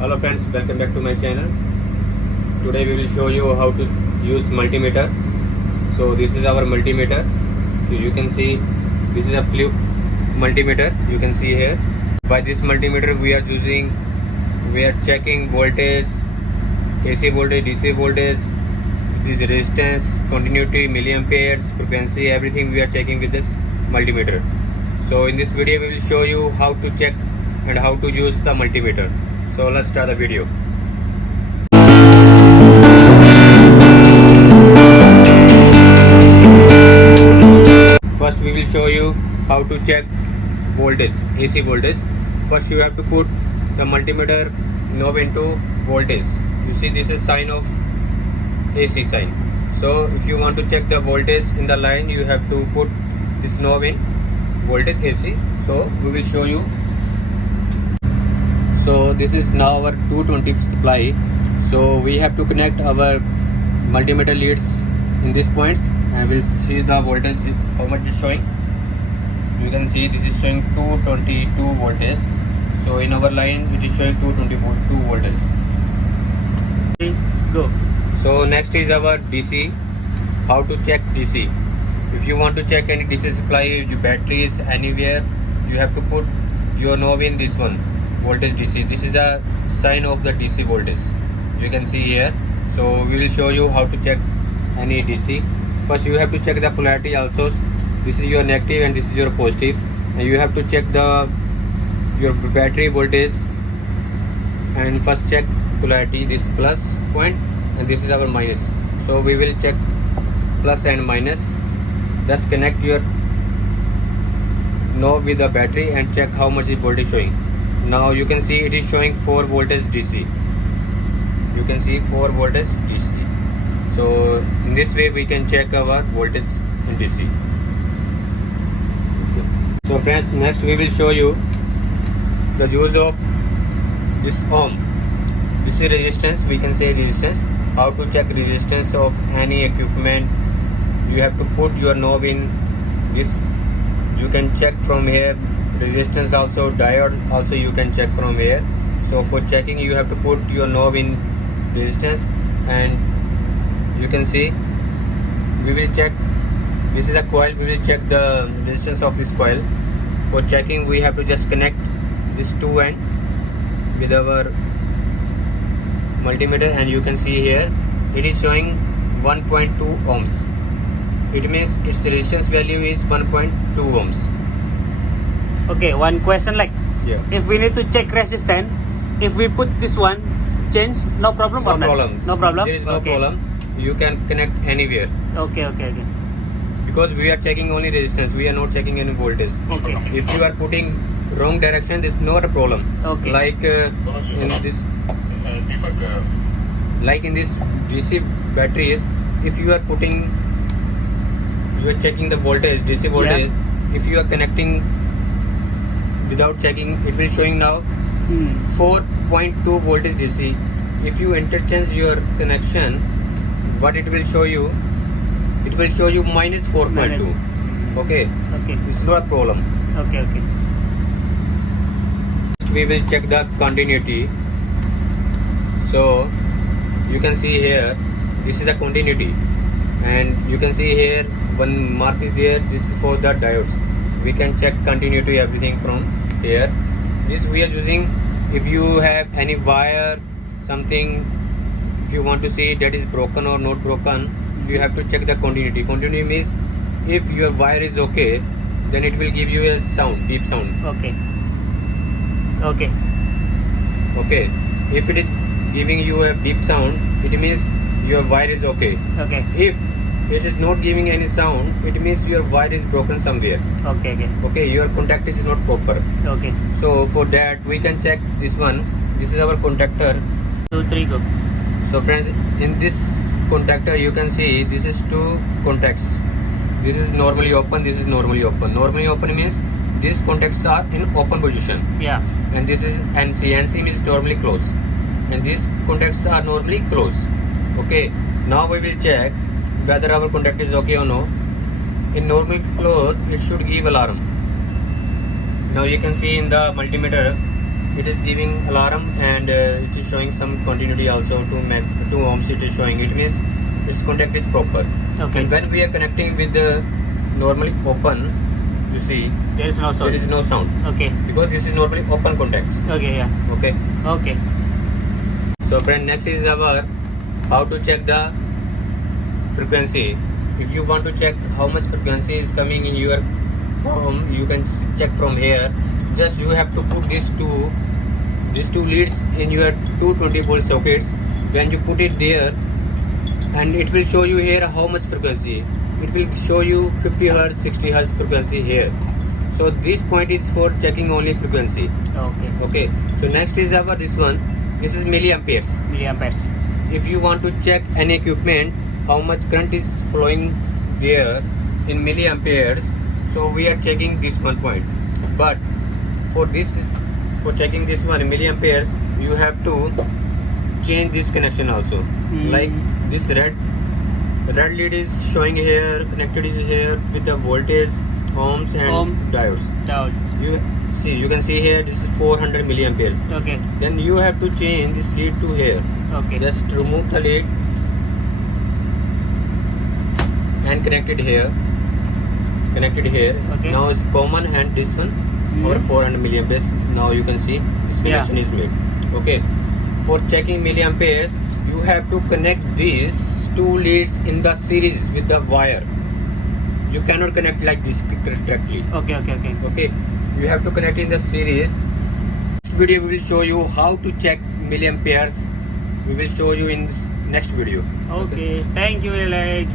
Hello friends, welcome back to my channel. Today we will show you how to use multimeter. So this is our multimeter. You can see this is a flip multimeter. You can see here. By this multimeter we are checking voltage, AC voltage, DC voltage, this resistance, continuity, milliamperes, frequency, everything we are checking with this multimeter. So in this video we will show you how to check and how to use the multimeter. So let's start the video. First we will show you how to check voltage, AC voltage. First you have to put the multimeter knob into voltage. You see this is sign of AC sign. So if you want to check the voltage in the line, you have to put this knob in voltage AC. So we will show you. So this is now our 220 supply. So we have to connect our multimeter leads in these points and we'll see the voltage how much it's showing. You can see this is showing 222 voltage. So in our line it is showing 222 voltage. Go. So next is our DC. How to check DC? If you want to check any DC supply, your batteries anywhere, you have to put your knob in this one, voltage DC. This is a sign of the DC voltage. You can see here. So we will show you how to check any DC. First you have to check the polarity also. This is your negative and this is your positive. And you have to check your battery voltage. And first check polarity, this plus point and this is our minus. So we will check plus and minus. Just connect your knob with the battery and check how much is voltage showing. Now you can see it is showing 4 voltage DC. You can see 4 voltage DC. So in this way we can check our voltage in DC. Okay. So friends, next we will show you the use of this ohm. This is resistance. We can say resistance. How to check resistance of any equipment? You have to put your knob in this. You can check from here. Resistance also, diode also you can check from here. So for checking you have to put your knob in resistance and you can see we will check. This is a coil. We will check the resistance of this coil. For checking we have to just connect this two end with our multimeter and you can see here it is showing 1.2 ohms. It means its resistance value is 1.2 ohms. Okay, one question like, Yeah. if we need to check resistance, if we put this one, change, no problem No or not? problem. No problem? There is no Okay. problem. You can connect anywhere Okay. because we are checking only resistance. We are not checking any voltage. Okay. If you are putting wrong direction, this is not a problem. Okay. Like in this DC batteries, if you are checking the voltage, DC voltage. If you are connecting without checking, it will showing now 4.2 voltage DC. If you interchange your connection, what it will show you? It will show you minus 4.2. Minus. Okay. Okay. This is not a problem. Okay. We will check the continuity. So you can see here this is the continuity and you can see here one mark is there. This is for the diodes. We can check continuity everything from here. This we are using if you have any wire something, if you want to see that is broken or not broken, you have to check the continuity. Continuity means if your wire is okay, then it will give you a sound, beep sound. Okay. If it is giving you a beep sound, it means your wire is okay. Okay. If it is not giving any sound, it means your wire is broken somewhere. Okay, your contact is not proper. Okay. So for that we can check this one. This is our contactor. 2, 3, go. So friends, in this contactor you can see this is two contacts. This is normally open, this is normally open. Normally open means these contacts are in open position. Yeah. And this is NC. NC means normally closed. And these contacts are normally closed. Okay. Now we will check whether our contact is okay or no. In normal close, it should give alarm. Now you can see in the multimeter it is giving alarm, and it is showing some continuity also. 2 ohms it is showing. It means its contact is proper. Okay. And when we are connecting with the normally open, you see There is no sound. there is no sound, Okay. because this is normally open contact. Okay. Yeah. Okay. Okay. So friend, next is our how to check the frequency. If you want to check how much frequency is coming in your home, you can check from here. Just you have to put these two leads in your 220-volt sockets. When you put it there, and it will show you here how much frequency. It will show you 50 Hz, 60 Hz frequency here. So this point is for checking only frequency. Okay. Okay. So next is our this one. This is milliamperes. Milliamperes. If you want to check any equipment, how much current is flowing there in milliamperes, so we are checking this one point. But for checking this one in milliamperes, you have to change this connection also. Like this red lead is showing here, connected is here with the voltage, ohms and diodes. You can see here this is 400 milliamperes. Okay. Then you have to change this lead to here. Okay. Just remove the lead and connect it here. Okay. Now it's common, and this one over 400 milliamperes. Now you can see this connection is made. Okay. For checking milliamperes, you have to connect these 2 leads in the series with the wire. You cannot connect like this directly. Okay. You have to connect in the series. This video will show you how to check milliamperes. We will show you in this next video. Okay. Thank you, Alex.